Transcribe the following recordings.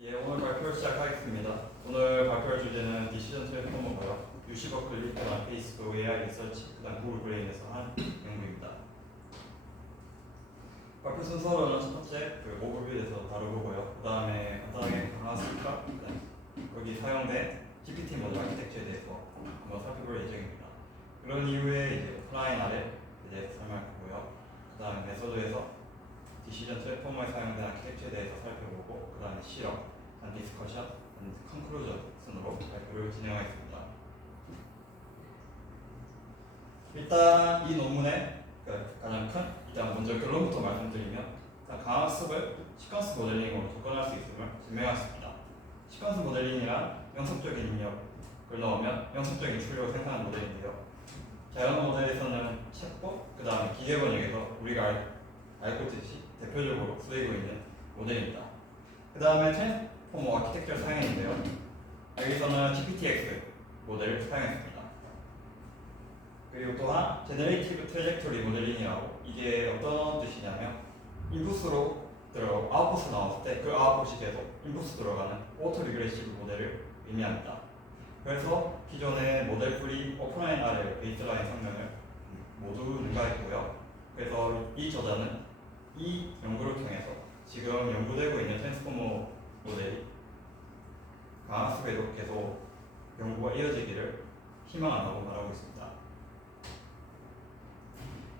예, 오늘 발표를 시작하겠습니다. 오늘 발표할 주제는 디시전 트랜스포머고요. 유시 버클리, 그다음 페이스북 AI 리서치, 그다음 구글 브레인에서 한 연구입니다. 발표 순서로는 첫 번째 오버뷰에 대해서 다루고요. 그다음에 간단하게 강화술과 거기 사용된 GPT 모델 아키텍처에 대해서 한번 살펴볼 예정입니다. 그런 이후에 이제 오프라인 아래에 대해서 설명할 거고요. 그다음에 메소드에서 디시전 트랜스포머에 사용된 아키텍처에 대해서 살펴보고 그 다음에 실험, 디스커션, 컨클루전 순으로 발표를 진행하겠습니다. 일단 이 논문의 가장 큰 일단 먼저 결론부터 말씀드리면 일단 강학습을 시퀀스 모델링으로 접근할 수 있음을 증명했습니다. 시퀀스 모델링이란 영속적인 입력을 넣으면 영속적인 출력을 생산하는 모델인데요. 자연 모델에서는 챗봇, 그 다음에 기계 번역에서 우리가 알고 있듯이 대표적으로 쓰이고 있는 모델입니다. 그 다음에 트랜스포머 아키텍처를 사용했는데요. 여기서는 GPTX 모델을 사용했습니다. 그리고 또한 제너레이티브 트래젝토리 모델링이라고, 이게 어떤 뜻이냐면 인풋으로 들어가고 아웃풋으로 나왔을 때 그 아웃풋이 계속 인풋으로 들어가는 오토 리그레시브 모델을 의미합니다. 그래서 기존의 모델 풀이 오프라인 아래 베이스라인 성능을 모두 능가했고요. 그래서 이 저자는 이 연구를 통해서 지금 연구되고 있는 트랜스포머 모델이 강학습에도 계속 연구가 이어지기를 희망한다고 말하고 있습니다.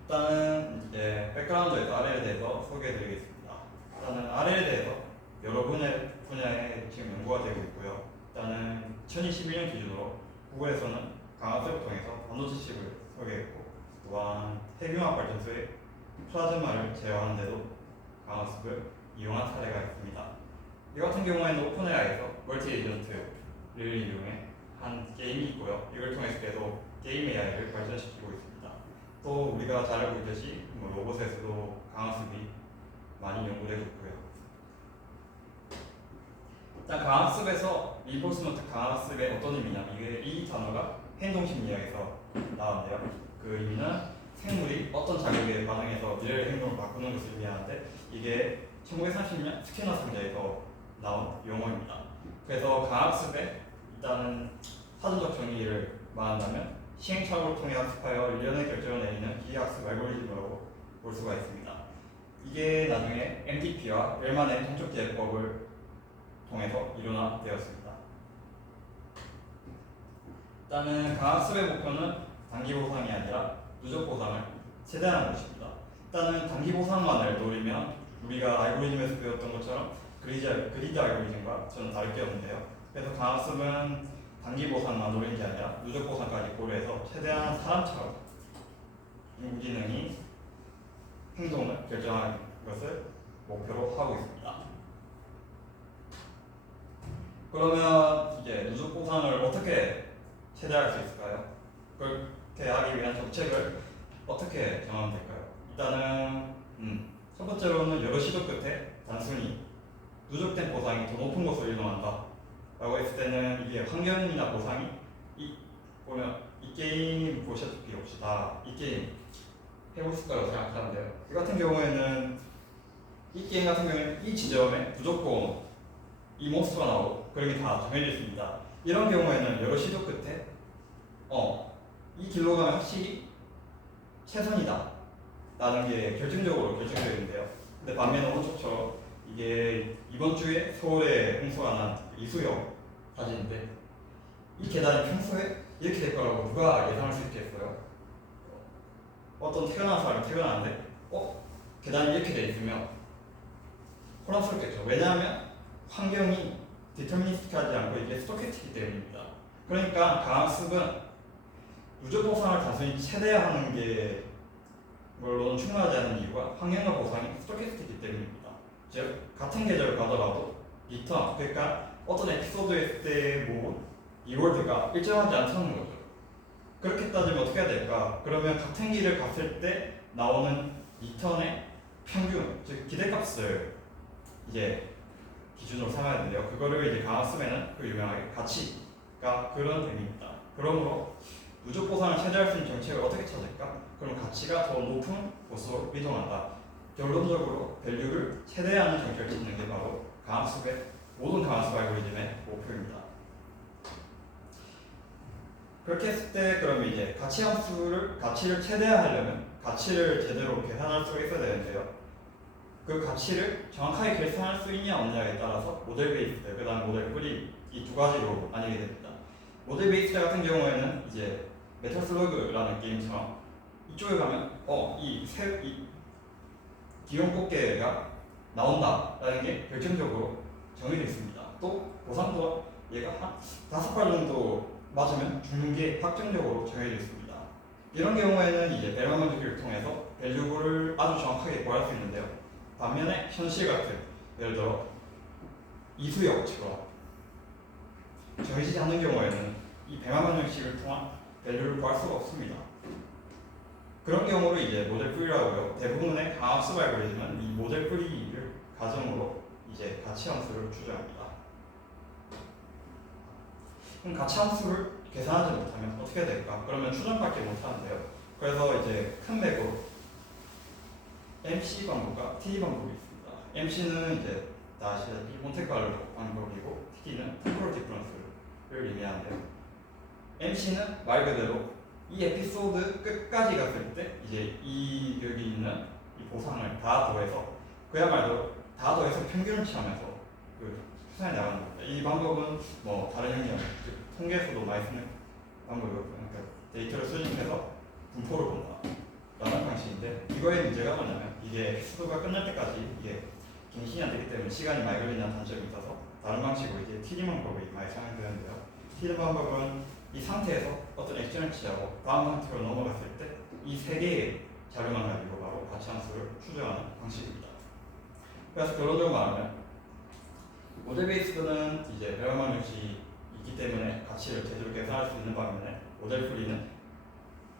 일단은 이제 백그라운드에서 RL에 대해서 소개해드리겠습니다. 일단은 RL에 대해서 여러 분야에 지금 연구가 되고 있고요. 일단은 2021년 기준으로 구글에서는 강학습을 통해서 반도체 칩을 소개했고, 또한 핵융합 발전소에 플라즈마를 제어하는 데도 강학습을 이용한 사례가 있습니다. 이 같은 경우에는 오픈AI에서 멀티 에이전트를 이용해 한 게임이 있고요. 이걸 통해서 계속 게임 AI를 발전시키고 있습니다. 또 우리가 잘 알고 있듯이 로봇에서도 강학습이 많이 연구되고 있고요. 일단 강학습에서 리인포스먼트 강학습의 어떤 의미냐, 이게 이 단어가 행동심리학에서 나왔는데요. 그 의미는 생물이 어떤 자극에 반응해서 미래의 행동을 바꾸는 것을 의미하는데, 이게 1930년 스키너 상자에서 나온 용어입니다. 그래서 강학습에 일단은 사전적 정의를 말한다면 시행착오를 통해 학습하여 일련의 결정을 내리는 기계학습 알고리즘이라고 볼 수가 있습니다. 이게 나중에 MDP와 웰만의 동적기회법을 통해서 일어나되었습니다. 일단은 강학습의 목표는 단기 보상이 아니라 누적 보상을 최대화하는 것입니다. 일단은 단기 보상만을 노리면 우리가 알고리즘에서 배웠던 것처럼 그리드 알고리즘과 저는 다를 게 없는데요. 그래서 강학습은 단기 보상만 노리는 게 아니라 누적 보상까지 고려해서 최대한 사람처럼 인공지능이 행동을 결정하는 것을 목표로 하고 있습니다. 그러면 이제 누적 보상을 어떻게 최대화할 수 있을까요? 그렇게 하기 위한 정책을 어떻게 정하면 될까요? 일단은 첫 번째로는 여러 시도 끝에 단순히 누적된 보상이 더 높은 것으로 이동한다 라고 했을 때는, 이게 환경이나 보상이 보면 이 게임 보셨다시피 혹시 다 이 게임 해보실 거라고 생각하는데요. 이 같은 경우에는 이 게임 같은 경우에는 이 지점에 무조건 이 몬스터가 나오고 그런 게 다 정해져 있습니다. 이런 경우에는 여러 시도 끝에 이 길로 가면 확실히 최선이다 라는 게 결정적으로 결정되는데요. 근데 반면에 오른쪽처럼 이게 이번 주에 서울에 홍수가 난 이수역 사진인데, 이 계단이 평소에 이렇게 될 거라고 누가 예상할 수 있겠어요? 어떤 태어난 사람이 태어나는데 계단이 이렇게 돼 있으면 혼란스럽겠죠. 왜냐하면 환경이 디터미니스틱하지 않고 이게 스토캐스틱이기 때문입니다. 그러니까 강학습은 누적 보상을 단순히 최대화하는 게 물론 충분하지 않은 이유가 환경과 보상이 스토캐스틱이기 때문입니다. 즉 같은 계절을 가더라도 리턴, 그러니까 어떤 에피소드일 때 모은 리워드가 일정하지 않다는 거죠. 그렇게 따지면 어떻게 해야 될까? 그러면 같은 길을 갔을 때 나오는 리턴의 평균, 즉 기대값을 이제 기준으로 삼아야 되는데요. 그거를 이제 강학습에는 그 유명하게 가치가 그런 의미입니다. 그러므로 누적 보상을 최대화할 수 있는 정책을 어떻게 찾을까? 그럼 가치가 더 높은 곳으로 이동한다. 결론적으로 밸류를 최대화하는 정책을 찾는 게 바로 강학습의 모든 강압수 알고리즘의 목표입니다. 그렇게 했을 때 그럼 이제 가치를 최대화하려면 가치를 제대로 계산할 수가 있어야 되는데요. 그 가치를 정확하게 계산할 수 있냐 없냐에 따라서 모델 베이스, 그다음 모델 뿌리 이 두 가지로 나뉘게 됩니다. 모델 베이스 같은 경우에는 이제 메탈슬러그라는 게임처럼 이쪽에 가면 이 기용 꽃게가 나온다라는 게 결정적으로 정해져 있습니다. 또 보상도 얘가 한 5발 정도 맞으면 죽는 게 확정적으로 정해져 있습니다. 이런 경우에는 이제 벨만 만들기를 통해서 밸류를 아주 정확하게 구할 수 있는데요. 반면에 현실 같은 예를 들어 이수역처럼 정해지지 않는 경우에는 이 배만 형식을 통한 밸류를 구할 수가 없습니다. 그런 경우로 이제 모델 뿌리라고 해요. 대부분의 강압수 알고리즘은 이 모델 뿌리를 가정으로 이제 가치 함수를 추정합니다. 그럼 가치 함수를 계산하지 못하면 어떻게 될까? 그러면 추정밖에 못하는데요. 그래서 이제 큰 맥으로 MC 방법과 TD 방법이 있습니다. MC는 이제 다 아시다시피 몬테카를로 방법이고 TD는 템포럴 디퍼런스를 의미하는데요. MC는 말 그대로 이 에피소드 끝까지 갔을 때 이제 여기 있는 이 보상을 다 더해서 그야말로 다 더해서 평균을 취하면서 그 수산에 나가는 겁니다. 이 방법은 뭐 다른 영역, 통계에서도 많이 쓰는 방법이고 그러니까 데이터를 수집해서 분포를 본다 라는 방식인데 이거의 문제가 뭐냐면 이게 수도가 끝날 때까지 이게 갱신이 안 되기 때문에 시간이 많이 걸리는 단점이 있어서 다른 방식으로 이제 TD 방법이 많이 사용되는데요. TD 방법은 이 상태에서 어떤 액션을 취하고 다음 상태로 넘어갔을 때 이 세 개의 자료만 가지고 바로 가치 함수를 추정하는 방식입니다. 그래서 결론적으로 말하면 모델 베이스는 이제 벨만 형식이 있기 때문에 가치를 제대로 계산할 수 있는 반면에 모델 뿌리는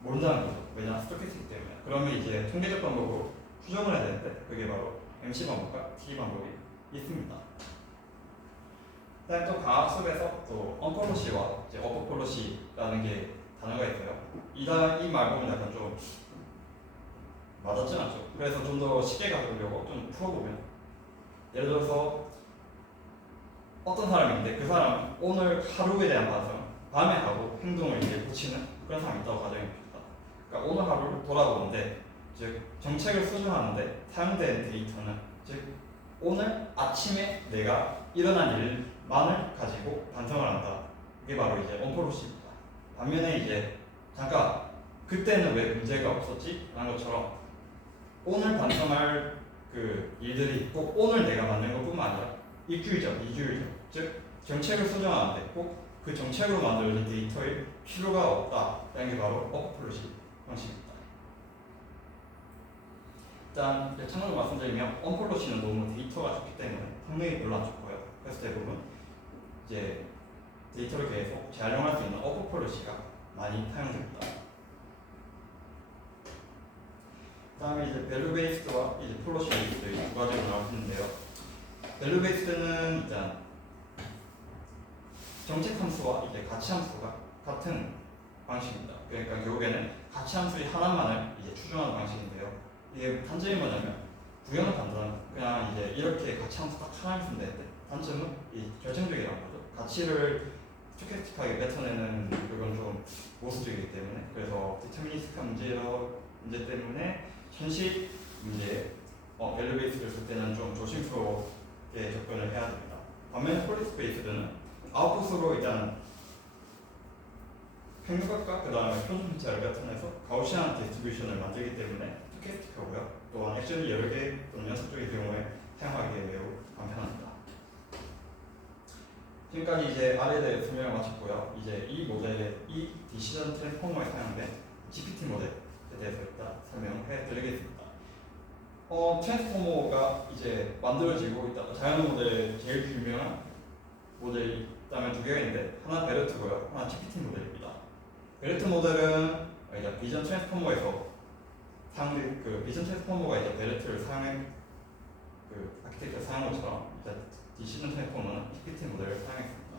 모른다는 거죠. 왜냐 스토캐스틱 때문에. 그러면 이제 통계적 방법으로 추정을 해야 되는데 그게 바로 MC 방법과 TD 방법이 있습니다. 그다음에 또 강압수에서 또 언폴로시와 이제 어퍼폴로시라는 게 단어가 있어요. 이 말 보면 약간 좀 맞았진 않죠. 그래서 좀 더 쉽게 가보려고 좀 풀어보면 예를 들어서 어떤 사람인데 그 사람은 오늘 하루에 대한 반성, 밤에 하고 행동을 이제 고치는 그런 사람이 있다고 가정해봅시다. 그러니까 오늘 하루를 돌아보는데 즉 정책을 수정하는데 사용된 데이터는 즉 오늘 아침에 내가 일어난 일만을 가지고 반성을 한다. 이게 바로 이제 언폴로시입니다. 반면에 이제 잠깐 그때는 왜 문제가 없었지? 라는 것처럼 오늘 반성할 그 일들이 꼭 오늘 내가 만든 것뿐만 아니라 일주일전, 이주일전, 즉 정책을 수정하는데 꼭 그 정책으로 만들어진 데이터일 필요가 없다라는 게 바로 어퍼폴로시 방식입니다. 일단 참고로 말씀드리면 언폴로시는 너무 데이터가 좋기 때문에 성능이 별로 안 좋고요. 그래서 대부분 이제 데이터를 계속 재활용할 수 있는 어퍼폴로시가 많이 사용됩니다. 그다음에 이제 밸류 베이스드와 이제 폴로시 베이스드 두 가지로 나올 수 있는데요. 밸류 베이스드는 일단 정책 함수와 이제 가치 함수가 같은 방식입니다. 그러니까 결국에는 가치 함수의 하나만을 이제 추정하는 방식인데요. 이게 단점이 뭐냐면 구현을 판단 그냥 이제 이렇게 가치 함수 딱 하나를 쓰면 되는데 단점은 이 결정적이라는 거죠. 가치를 스토캐스틱하게 뱉어내는 그건 좀 모순적이기 때문에 그래서 디터미니스틱한 문제 때문에 현실 문제에 밸류 베이스를 쓸 때는 좀 조심스럽게 접근을 해야 됩니다. 반면에 폴리스 베이스는 아웃풋으로 일단 평균값과 그 다음에 표준 분자를 뱉어내서 가우시안 디스트리뷰션을 만들기 때문에 스토캐스틱하고요. 또한 액션이 여러 개 또는 연속적인 경우에 사용하기에 매우 간편합니다. 지금까지 이제 R에 대해 설명을 마쳤고요. 이제 이 디시전 트랜스포머에 사용된 GPT 모델에 대해서 일단 설명해 드리겠습니다. 트랜스포머가 이제 만들어지고 있다. 자연 모델 제일 유명한 모델이 있다면 두 개가 있는데 하나 베르트고요. 하나 GPT 모델입니다. 베르트 모델은 이제 비전 트랜스포머에서 그 비전 트랜스포머가 이제 베르트를 사용해 그 아키텍처 사용한 것처럼 이제 디시전 트랜스포머는 GPT 모델을 사용했습니다.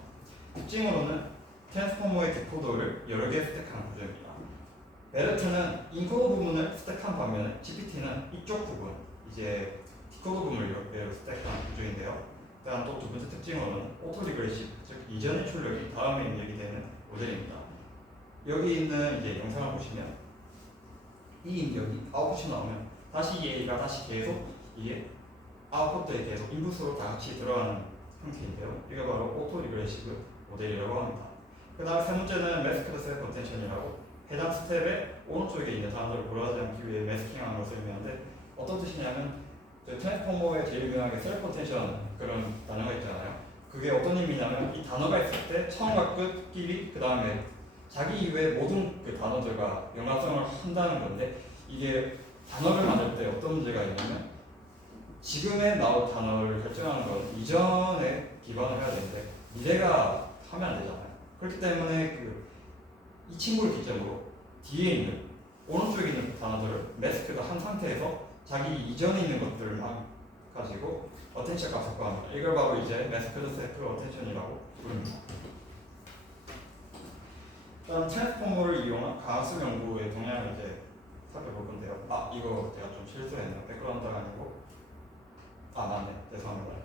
특징으로는 트랜스포머의 디코더를 여러 개 스택한 구조입니다. 베르트는 인코더 부분을 스택한 반면에 GPT는 이쪽 부분, 이제 디코더 부분을 여러 개로 스택한 구조인데요. 다음 또 두 번째 특징으로는 오토 리그레시브, 즉 이전의 출력이 다음에 입력이 되는 모델입니다. 여기 있는 이제 영상을 보시면 이 입력이 아웃풋이 나오면 다시 이 A가 다시 계속 이게 아웃풋에 계속 인풋으로 다 같이 들어가는 형태인데요. 이게 바로 오토 리그레시브 모델이라고 합니다. 그 다음 세 번째는 매스크드 셀프 어텐션이라고 해당 스텝의 오른쪽에 있는 단어를 몰아가지 않기 위해 매스킹하는 것을 의미하는데 어떤 뜻이냐면 트랜스포머에 제일 유명하게 셀프 어텐션 그런 단어가 있잖아요. 그게 어떤 의미냐면 이 단어가 있을 때 처음과 끝끼리 그 다음에 자기 이외의 모든 그 단어들과 연관성을 한다는 건데 이게 단어를 만들 때 어떤 문제가 있냐면 지금에 나올 단어를 결정하는 건 이전에 기반을 해야 되는데 미래가 하면 안 되잖아요. 그렇기 때문에 이 친구를 기점으로 뒤에 있는 오른쪽에 있는 단어들을 매스크가 한 상태에서 자기 이전에 있는 것들만 가지고 어텐션 값을 구합니다. 이걸 바로 이제 매스크드 셀프 어텐션이라고 부릅니다. 일단 트랜스포머를 이용한 가학습 연구의 동향을 이제 살펴볼 건데요. 이거 제가 좀 실수했네요. 백그라운드가 아니고 맞네. 죄송합니다.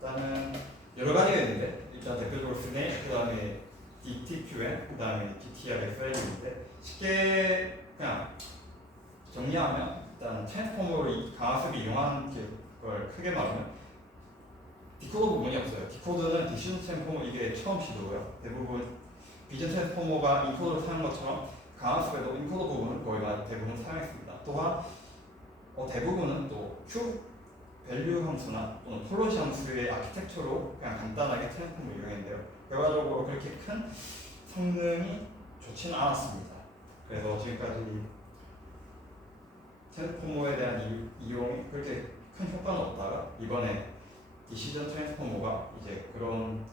일단은 여러 가지가 있는데 일단 대표적으로 스네일, 그 다음에 DTQN, 그 다음에 DTRFL인데 쉽게 그냥 정리하면 일단 트랜스포머를 가학습이 이용한 걸 크게 말하면 디코더 부분이 없어요. 디코드는 디시전 트랜스포머 이게 처음 시도고요. 대부분 비전 트랜스포머가 인코더를 사용한 것처럼 가학습에도 인코더 부분을 거의 대부분 사용했습니다. 또한 대부분은 또 Q 밸류 함수나 또는 폴로시 함수의 아키텍처로 그냥 간단하게 트랜스포머를 이용했는데요. 결과적으로 그렇게 큰 성능이 좋지는 않았습니다. 그래서 지금까지 트랜스포머에 대한 이용이 그렇게 큰 효과는 없다가 이번에 디시전 트랜스포머가 이제 그런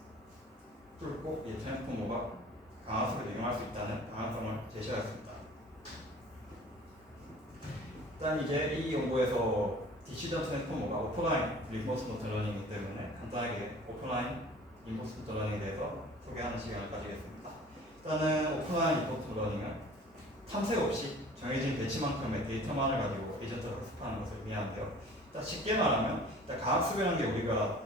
뚫고 이 트랜스포머가 강화석을 이용할 수 있다는 가능성을 제시하였습니다. 일단 이제 이 연구에서 디시전 트랜스포머가 오프라인 리인포스먼트 러닝이기 때문에 간단하게 오프라인 리인포스먼트 러닝에 대해서 소개하는 시간을 가지겠습니다. 일단은 오프라인 리인포스먼트 러닝은 탐색 없이 정해진 배치만큼의 데이터만을 가지고 에이전트를 학습하는 것을 의미하는데요. 일단 쉽게 말하면 일단 가학습이라는 게 우리가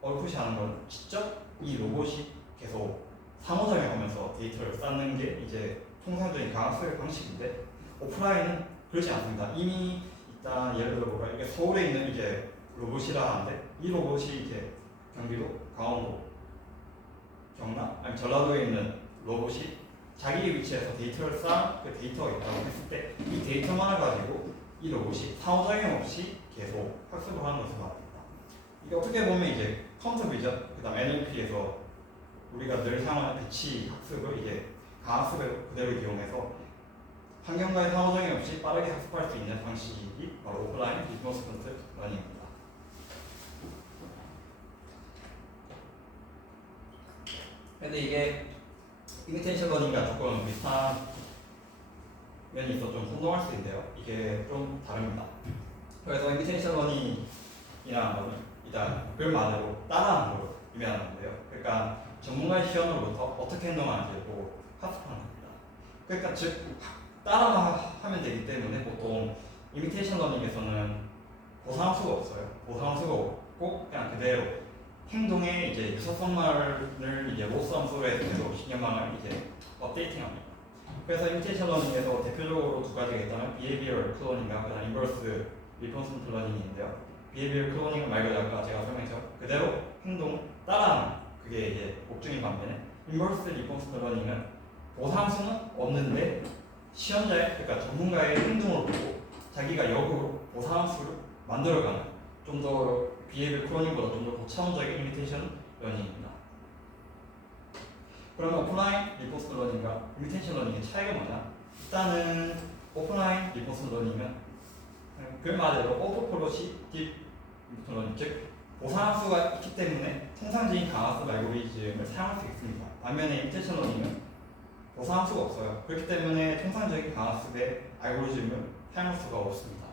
얼핏이 하는 건 직접 이 로봇이 계속 상호작용하면서 데이터를 쌓는 게 이제 통상적인 가학습의 방식인데 오프라인은 그렇지 않습니다. 이미 일단 예를 들어볼까요? 이게 서울에 있는 이제 로봇이라 하는데 이 로봇이 이제 경기도, 강원도, 경남, 아니 전라도에 있는 로봇이 자기 위치에서 데이터를 쌓은 그 데이터가 있다고 했을 때 이 데이터만을 가지고 이 로봇이 상호작용 없이 계속 학습을 하는 것을 말합니다. 이게 어떻게 보면 이제 컴퓨터 비전, 그 다음 NLP에서 우리가 늘 사용하는 배치 학습을 이제 가학습을 그대로 이용해서 환경과의 상호작용 없이 빠르게 학습할 수 있는 방식이 바로 오프라인 리인포스먼트 러닝입니다. 근데 이게 이미테이션 러닝과 조금 비슷한 면이 있어 좀 혼동할 수 있는데요. 이게 좀 다릅니다. 그래서 이미테이션 러닝이라는 거는 일단 글만으로 따라하는 걸로 의미하는 건데요. 그러니까 전문가의 시연으로부터 어떻게 행동하는지 보고 학습하는 겁니다. 그러니까 즉 따라만 하면 되기 때문에 보통 이미테이션 러닝에서는 보상함수가 없어요. 보상함수가 없고 그냥 그대로 행동의 이제 유사성말을 이제 로스 함수로 해서 계속 신경망을 이제 업데이팅합니다. 그래서 이미테이션 러닝에서 대표적으로 두 가지가 있다면 비헤비얼 클로닝과 그다음 인버스 리스폰스 러닝인데요. 비헤비얼 클로닝은 말 그대로 아까 제가 설명했죠. 그대로 행동 따라하는 그게 이제 목적인 반면에 인버스 리스폰스 러닝은 보상함수는 없는데 시험자의 그러니까 전문가의 행동을 보고 자기가 역으로 보상함수를 만들어가는 좀 더 비헤비얼 클로닝보다 좀 더 고차원적인 이미테이션 러닝입니다. 그러면 오프라인 리포스 러닝과 이미테이션 러닝의 차이가 뭐냐? 일단은 오프라인 리포스 러닝은 그 말대로 오토폴로시 딥 러닝 즉 보상함수가 있기 때문에 통상적인 강학습 알고리즘을 사용할 수 있습니다. 반면에 이미테이션 러닝은 보상함수가 없어요. 그렇기 때문에 통상적인 강학습의 알고리즘을 사용할 수가 없습니다.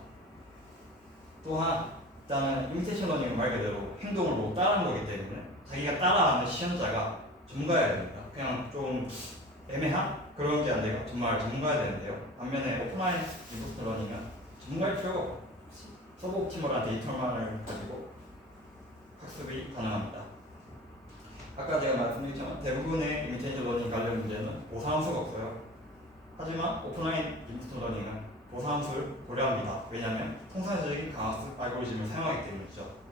또한 일단은 이미테이션 러닝은 말 그대로 행동을 보고 따라하는 거기 때문에 자기가 따라하는 시험자가 전문가여야 됩니다. 그냥 좀 애매한 그런 게 아니라 정말 전문가여야 되는데요. 반면에 오프라인 리포스 러닝은 전문가일 필요가 없고 서브 옵티멀한 데이터만을 가지고 학습이 가능합니다. 아까 제가 말씀드렸지만 대부분의 이미테이트 러닝 관련 문제는 보상함수가 없어요. 하지만 오프라인 이미테이트 러닝은 보상함수를 고려합니다. 왜냐하면 통상적인 강학습 알고리즘을 사용하기 때문이죠.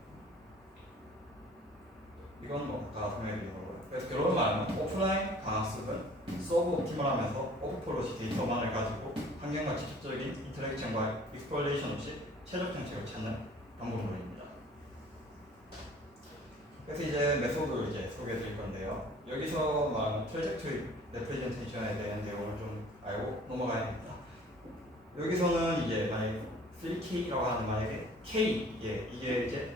이건 뭐 아까 설명해드린 거고요. 그래서 결론을 말하면 오프라인 강학습은 서브 옵티멀하면서 오버플로시 데이터만을 가지고 환경과 직접적인 인터랙션과 익스플로레이션 없이 최적 정책을 찾는 방법론입니다. 그래서 이제 메소드를 이제 소개해드릴 건데요. 여기서 말하는 트래젝토리 레프레젠테이션에 대한 내용을 좀 알고 넘어가야 됩니다. 여기서는 이제 만약에 3K라고 하는 만약에 K, 예, 이게 이제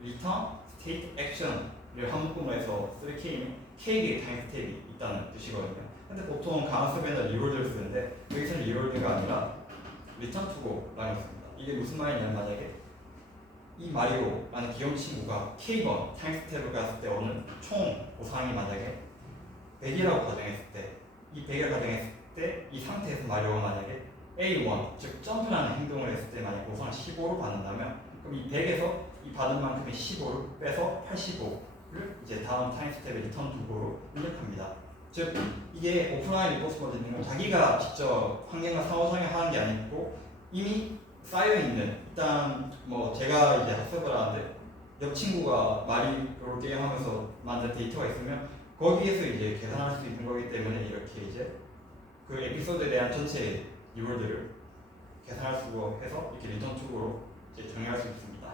Return State Action을 한 묶음으로 해서 3K는 K개의 타임 스텝이 있다는 뜻이거든요. 근데 보통 강학습에는 리롤드를 쓰는데 여기서는 리롤드가 아니라 Return to Go라는 게 있습니다. 이게 무슨 말이냐면 만약에 이 마리오라는 귀여운 친구가 K번 타임 스텝을 갔을 때 오는 총 보상이 만약에 100이라고 가정했을 때 이 100을 가정했을 때 이 상태에서 마리오가 만약에 A1 즉 점프라는 행동을 했을 때 만약 보상을 15로 받는다면 그럼 이 100에서 이 받은 만큼의 15를 빼서 85를 이제 다음 타임 스텝의 리턴 투구로 입력합니다. 즉 이게 오프라인 리포스 모델링은 자기가 직접 환경과 상호작용 하는 게 아니고 이미 쌓여있는 일단 뭐 제가 이제 학습을 하는데 옆 친구가 마리오 게임하면서 만든 데이터가 있으면 거기에서 이제 계산할 수 있는 거기 때문에 이렇게 이제 그 에피소드에 대한 전체 리월드를 계산할 수 해서 이렇게 리턴 투구로 이제 정의할 수 있습니다.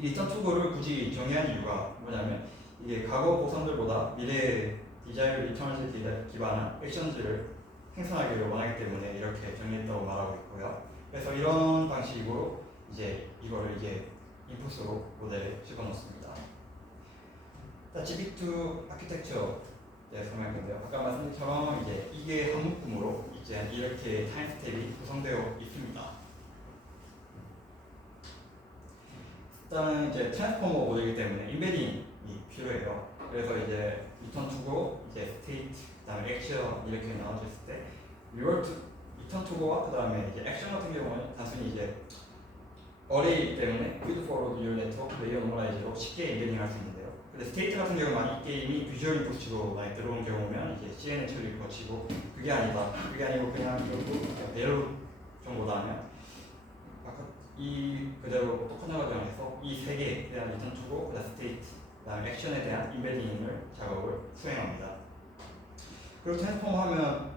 이 리턴 투구를 굳이 정의한 이유가 뭐냐면 이게 과거 보상들보다 미래의 디자이어 리턴을 기반한 액션들을 생산하기를 원하기 때문에 이렇게 정의했다고 말하고 있고요. 그래서 이런 방식으로 이제 이거를 이제 인풋으로 모델에 집어넣습니다. GPT2 아키텍처 설명할 건데요. 아까 말씀드린 것처럼 이제 이게 한 묶음으로 이제 이렇게 타임 스텝이 구성되어 있습니다. 일단은 이제 트랜스포머 모델이기 때문에 인베딩이 필요해요. 그래서 이제 리턴 투고, 이제 스테이트, 그다음에 액션 이렇게 나눠졌을 때 리턴 투고와 그다음에 이제 액션 같은 경우는 단순히 이제 어레이이기 때문에 feed forward neural network layer normalize로 쉽게 인베딩할 수 있는데요. 근데 스테이트 같은 경우는 이 게임이 비주얼 인풋으로 많이 들어온 경우면 이제 CNN 처리를 거치고 그게 아니다. 그게 아니고 그냥 배로 정도다 하면 아까 이 그대로 똑같은 과정을 해서 이 세 개에 대한 리턴 투고, 그다음 스테이트, 그다음 액션에 대한 인베딩을 작업을 수행합니다. 그리고 트랜스폼 하면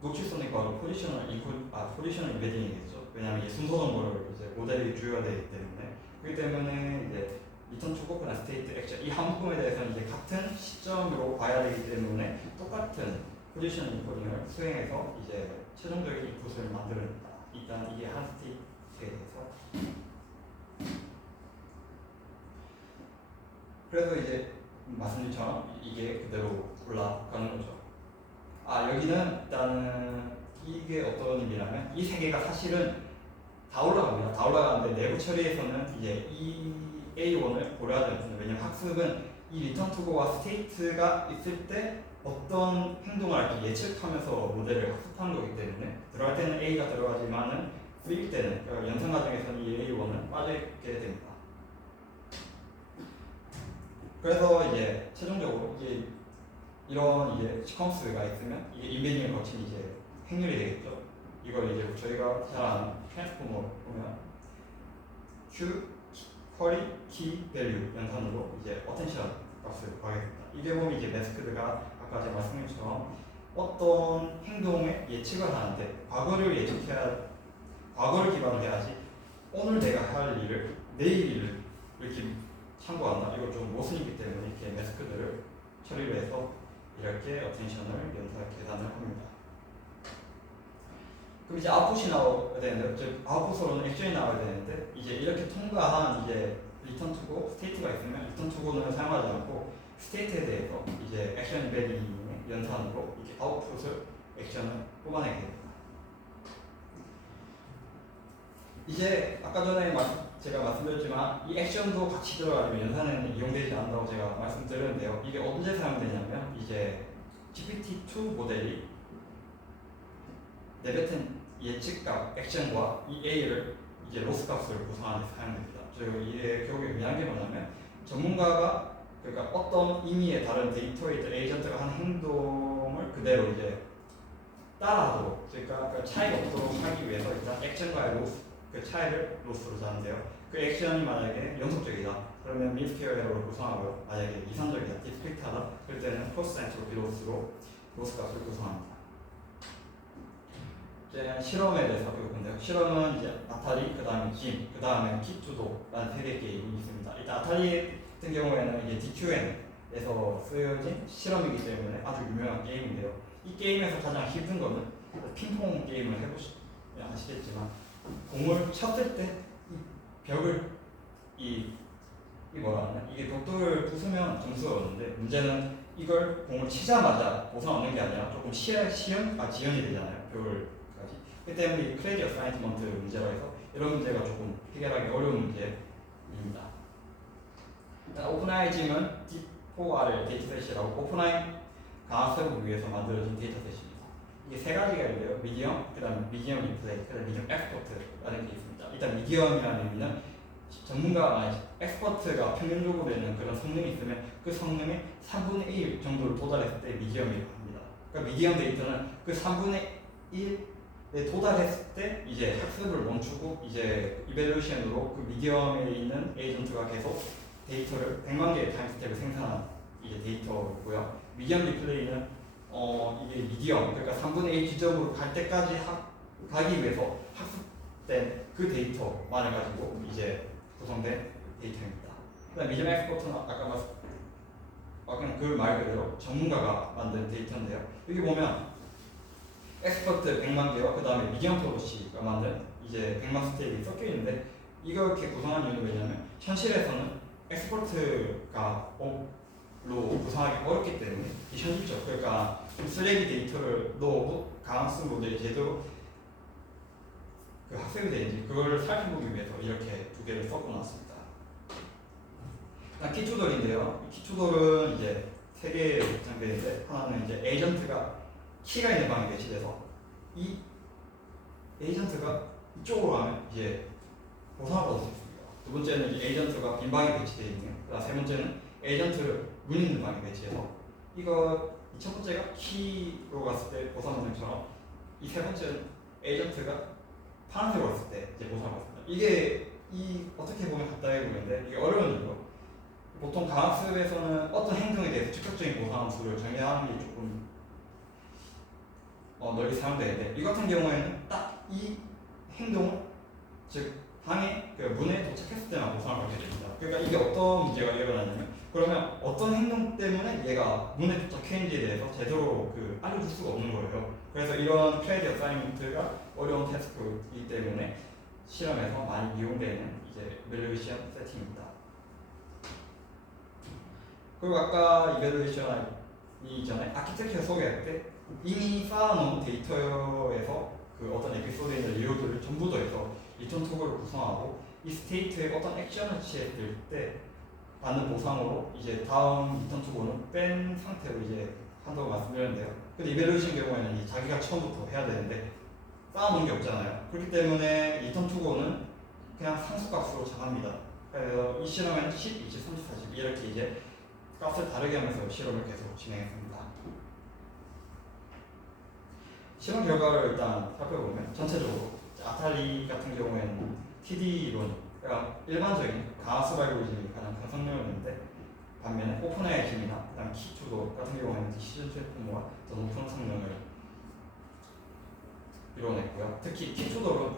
놓칠 수 없는 바로 포지셔널 인베딩이겠죠. 왜냐하면 이 순서 정보를 이제 모델이 주요가 되기 때문에 그렇기 때문에 이제 리턴 투고, 그다음 스테이트, 액션 이 한 묶음에 대해서는 이제 같은 시점으로 봐야 되기 때문에 똑같은 포지셔널 인코딩을 수행해서 이제 최종적인 인풋을 만듭니다. 일단 이게 한 스테이트에 대해서 그래서 이제 말씀드린 것처럼 이게 그대로 올라가는 거죠. 여기는 일단은 이게 어떤 의미냐면 이 세 개가 사실은 다 올라갑니다. 다 올라가는데 내부 처리에서는 이제 이 A1을 고려하지 않습니다. 왜냐하면 학습은 이 리턴 투고와 스테이트가 있을 때 어떤 행동을 할지 예측하면서 모델을 학습하는 거기 때문에 들어갈 때는 A가 들어가지만은 B일 때는 그러니까 연산 과정에서는 이 A1은 빠져있게 됩니다. 그래서 이제 최종적으로 이제 이런 이제 시퀀스가 있으면 이게 인베딩을 거친 이제 행렬이 되겠죠. 이걸 이제 저희가 잘 아는 트랜스포머 보면 Q, 쿼리, 키, 밸류 연산으로 이제 어텐션 값을 구하게 됩니다. 이게 보면 이제 매스크드가 아까 제가 말씀드린 것처럼 어떤 행동의 예측을 하는데 과거를 기반으로 해야지 오늘 내가 할 일을 내일 일을 이렇게 참고한다. 이거 좀 모순이기 때문에 이렇게 매스크드를 처리를 해서 이렇게 어텐션을 계산을 합니다. 그럼 이제 아웃풋이 나와야 되는데, 즉 아웃풋으로는 액션이 나와야 되는데 이제 이렇게 통과한 이제 리턴 투고, 스테이트가 있으면 리턴 투고는 사용하지 않고 스테이트에 대해서 이제 액션 인베딩의 연산으로 이렇게 아웃풋을 액션을 뽑아내게 됩니다. 이제 아까 전에 제가 말씀드렸지만 이 액션도 같이 들어가면 연산에는 이용되지 않는다고 제가 말씀드렸는데요. 이게 언제 사용되냐면 이제 GPT-2 모델이 내뱉은 예측값 액션과 이 A를 이제 로스 값을 구성하는 데 사용됩니다. 이게 결국에 의미한 게 뭐냐면 전문가가 그러니까 어떤 의미의 다른 데이터웨이트 에이전트가 하는 행동을 그대로 이제 따라하도록 그러니까 그 차이가 없도록 하기 위해서 일단 액션과의 로스 그 차이를 로스로 잡는데요. 그 액션이 만약에 연속적이다 그러면 밀스퀘어 에러를 구성하고요. 만약에 이산적이다 디스크리트하다 그럴 때는 코스 엔트로피 로스로 로스 값을 구성합니다. 이제 실험에 대해서 살펴볼 건데요. 실험은 이제 아타리, 그 다음에 짐, 그 다음에 키투도라는 세 개 게임이 있습니다. 일단 아타리 같은 경우에는 이제 DQN에서 쓰여진 실험이기 때문에 아주 유명한 게임인데요. 이 게임에서 가장 힘든 거는 핑퐁 게임을 해보시면 아시겠지만 공을 쳤을 때 이 벽을 이 뭐라 하나 이게 벽돌을 부수면 점수가 오는데 문제는 이걸 공을 치자마자 보상 얻는 게 아니라 조금 지연이 되잖아요. 벽을까지. 그 때문에 이 크레디 어사이먼트 문제라 해서 이런 문제가 조금 해결하기 어려운 문제입니다. 오픈AI 짐은 D4R 데이터셋이라고 오픈AI 강학습을 위해서 만들어진 데이터셋입니다. 이게 세 가지가 있는데요. 미디엄, 그 다음에 미디엄 리플레이, 그 다음에 미디엄 엑스퍼트라는 게 있습니다. 일단 미디엄이라는 의미는 전문가, 엑스퍼트가 평균적으로 되는 그런 성능이 있으면 그 성능의 3분의 1 정도를 도달했을 때 미디엄이라고 합니다. 그러니까 미디엄 데이터는 그 3분의 1에 도달했을 때 이제 학습을 멈추고 이제 이벨루션으로 그 미디엄에 있는 에이전트가 계속 데이터를 100만 개의 타임스텝을 생산한 이게 데이터고요. 미디엄 리플레이는 이게 미디엄 그러니까 3분의 1 지점으로 갈 때까지 가기 위해서 학습된 그 데이터만을 가지고 이제 구성된 데이터입니다. 그다음 미디엄 엑스퍼트는 아까 그냥 그 말 그대로 전문가가 만든 데이터인데요. 여기 보면 엑스퍼트 100만 개와 그 다음에 미디엄 토로시가 만든 이제 100만 스텝이 섞여 있는데 이렇게 구성한 이유는 왜냐면 현실에서는 엑스퍼트가 로 구성하기 어렵기 때문에 이 현실적 그러니까 쓰레기 데이터를 넣어도 강학습 모델이 제대로 그 학습이 되는지 그걸 살펴보기 위해서 이렇게 두 개를 섞어놨습니다. 키투돌인데요. 키투돌은 이제 세 개의 장비인데 하나는 이제 에이전트가 키가 있는 방에 배치돼서 이 에이전트가 이쪽으로 가면 이제 보상을 받을 수 있습니다. 두 번째는 이제 에이전트가 빈 방에 배치되어 있는 세 번째는 에이전트를 문 있는 방에 배치해서 이거 첫 번째가 키로 갔을 때 보상 문제처럼 이 세 번째는 에이전트가 파란색으로 갔을 때 이제 보상을 받습니다. 이게 어떻게 보면 간단해 보이는데 이게 어려운 일로 보통 강학습에서는 어떤 행동에 대해서 즉각적인 보상 함수를 정의하는 게 조금 널리 사용되는데 이 같은 경우에는 딱 이 행동을 즉 방에 문에 도착했을 때만 보상을 받게 됩니다. 그러니까 이게 어떤 문제가 일어나냐면 그러면 어떤 행동 때문에 얘가 문에 도착했는지에 대해서 제대로 알려줄 수가 없는 거예요. 그래서 이런 크레디 어사이먼트가 어려운 태스크이기 때문에 실험에서 많이 이용되는 이제 이벨루에이션 세팅입니다. 그리고 아까 이벨루에이션 이전에 아키텍처 소개할 때 이미 쌓아놓은 데이터에서 어떤 에피소드에 있는 리로드를 전부 더해서 리턴 토글을 구성하고 이 스테이트에 어떤 액션을 취했을 때 받는 보상으로 이제 다음 리턴 토글은 뺀 상태로 이제 한다고 말씀드렸는데요. 근데 이벨루에이션 경우에는 자기가 처음부터 해야 되는데 쌓아놓은 게 없잖아요. 그렇기 때문에 리턴 토글은 그냥 상수값으로 정합니다. 그래서 이 실험에는 10, 20, 30, 40 이렇게 이제 값을 다르게 하면서 실험을 계속 진행했습니다. 실험 결과를 일단 살펴보면 전체적으로 아타리 같은 경우에는 TD 이론, 그러니까 일반적인 강학습 알고리즘이 가장 큰 성능을 내는데 반면에 오픈AI 짐이나 그다음 키투도 같은 경우에는 디시전 플랫폼과 더 높은 성능을 이뤄냈고요. 특히 키투도는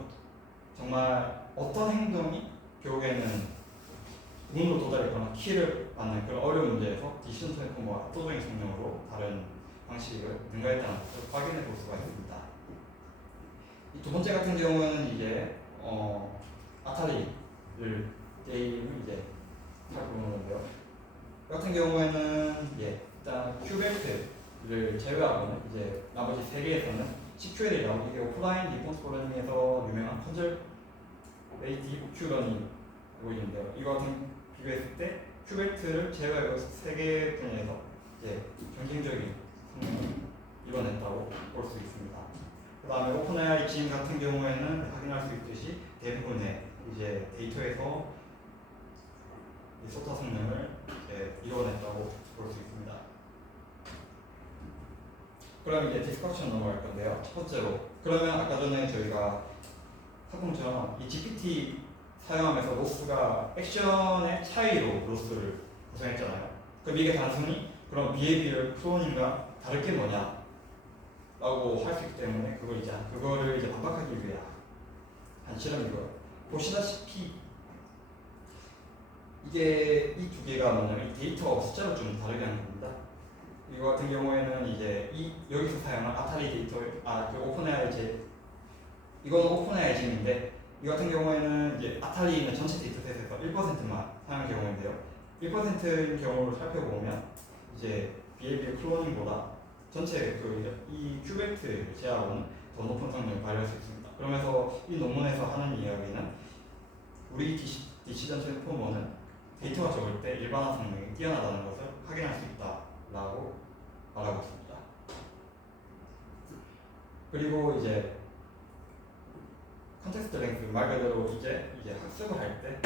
정말 어떤 행동이 결국에는 문으로 도달했거나 키를 받는 그런 어려운 문제에서 디시전 플랫폼과 압도적인 성능으로 다른 방식을 능가했다는 것을 확인해 볼 수가 있습니다. 이 두 번째 같은 경우는 이제 아타리를 게임을 이제 살펴보는 건데요. 이 같은 경우에는 일단 큐베트를 제외하고는 이제 나머지 세 개에서는 CQL이라고 이게 오프라인 리스폰스 프로그래밍에서 유명한 컨저베이티브 큐러닝이라고 있는데요. 이거 같은 비교했을 때 큐베트를 제외하고 세 개 분야에서 이제 경쟁적인 성능을 이뤄냈다고 볼 수 있습니다. 그 다음에 오픈AI 짐 같은 경우에는 확인할 수 있듯이 대부분의 이제 데이터에서 이 소터 성능을 이뤄냈다고 볼 수 있습니다. 그럼 이제 디스커션 넘어갈 건데요. 첫 번째로, 그러면 아까 전에 저희가 학공처럼 이 GPT 사용하면서 로스가 액션의 차이로 로스를 구성했잖아요. 그럼 이게 단순히 그럼 비헤비얼 클로닝과 다를 게 뭐냐? 라고 할 수 있기 때문에 그거를 이제 반박하기 위해 한 실험이고요. 보시다시피 이게 이 두 개가 뭐냐면 이 데이터 숫자를 좀 다르게 하는 겁니다. 이거 같은 경우에는 이제 여기서 사용한 아타리 데이터, 그 오픈AI 이거는 오픈AI 짐인데 이 같은 경우에는 이제 아타리 있는 전체 데이터셋에서 1%만 사용한 경우인데요. 1%인 경우를 살펴보면 이제 비헤비얼 클로닝보다 전체 이 큐베이트를 제하고는 더 높은 성능을 발휘할 수 있습니다. 그러면서 이 논문에서 하는 이야기는 우리 디시전 트랜스포머는 데이터가 적을 때 일반화 성능이 뛰어나다는 것을 확인할 수 있다라고 말하고 있습니다. 그리고 이제 컨텍스트 랭크 말 그대로 이제 학습을 할 때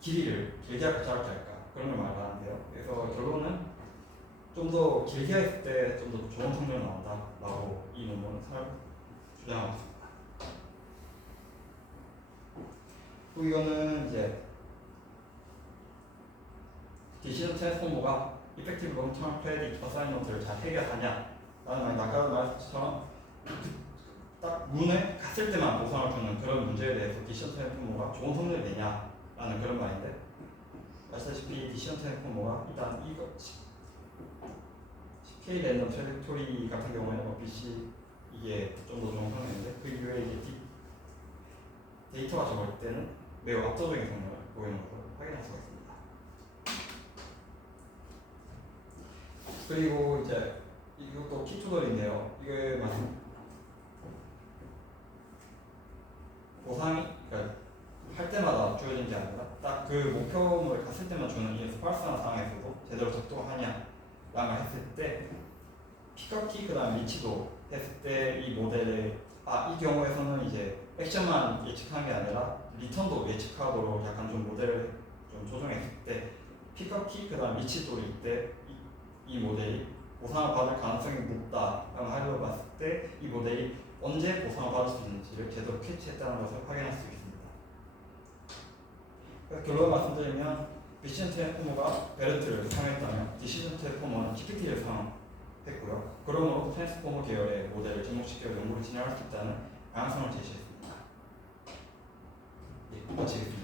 길이를 길게 할까 짧게 할까 그런 걸 말하는데요. 그래서 결론은 좀 더 길게 했을 때 좀 더 좋은 성능이 나온다라고 이 논문은 주장하고 있습니다. 그리고 이거는 이제 디시전 트랜스포머가 이펙티브 롱텀 크레딧 어사이먼트를 잘 해결하냐 라는 말이 아까 말했처럼 딱 문에 갔을 때만 보상을 주는 그런 문제에 대해서 디시전 트랜스포머가 좋은 성능을 내냐라는 그런 말인데, 아시다시피 디시전 트랜스포머가 일단 이거 CK 랜덤 트레토리 같은 경우에는 BC 이게 좀 더 좋은 성능인데 그 이후에 이제 데이터가 적을 때는 매우 압도적인 성능을 보이는 것을 확인할 수가 있습니다. 그리고 이제 이것도 키투돌인데요. 이거에 맞은 보상이 그러니까 할 때마다 주어진 게 아니라 딱 그 목표물을 갔을 때만 주는 이 스파르스한 상황에서도 제대로 적동하냐라는 걸 했을 때 픽업키 그다음 리치도 했을 때 이 모델의 이 경우에서는 이제 액션만 예측하는 게 아니라 리턴도 예측하도록 약간 좀 모델을 좀 조정했을 때 픽업키 그다음 리치도를 이때 이 모델이 보상을 받을 가능성이 높다라고 하려고 봤을 때 이 모델이 언제 보상을 받을 수 있는지를 제대로 캐치했다는 것을 확인할 수 있습니다. 그래서 결론을 말씀드리면 디시전 트랜스포머가 베르트를 사용했다면 디시전 트랜스포머는 GPT를 사용했고요. 그러므로 트랜스포머 계열의 모델을 접목시켜 연구를 진행할 수 있다는 가능성을 제시했습니다. 네, 마치겠습니다.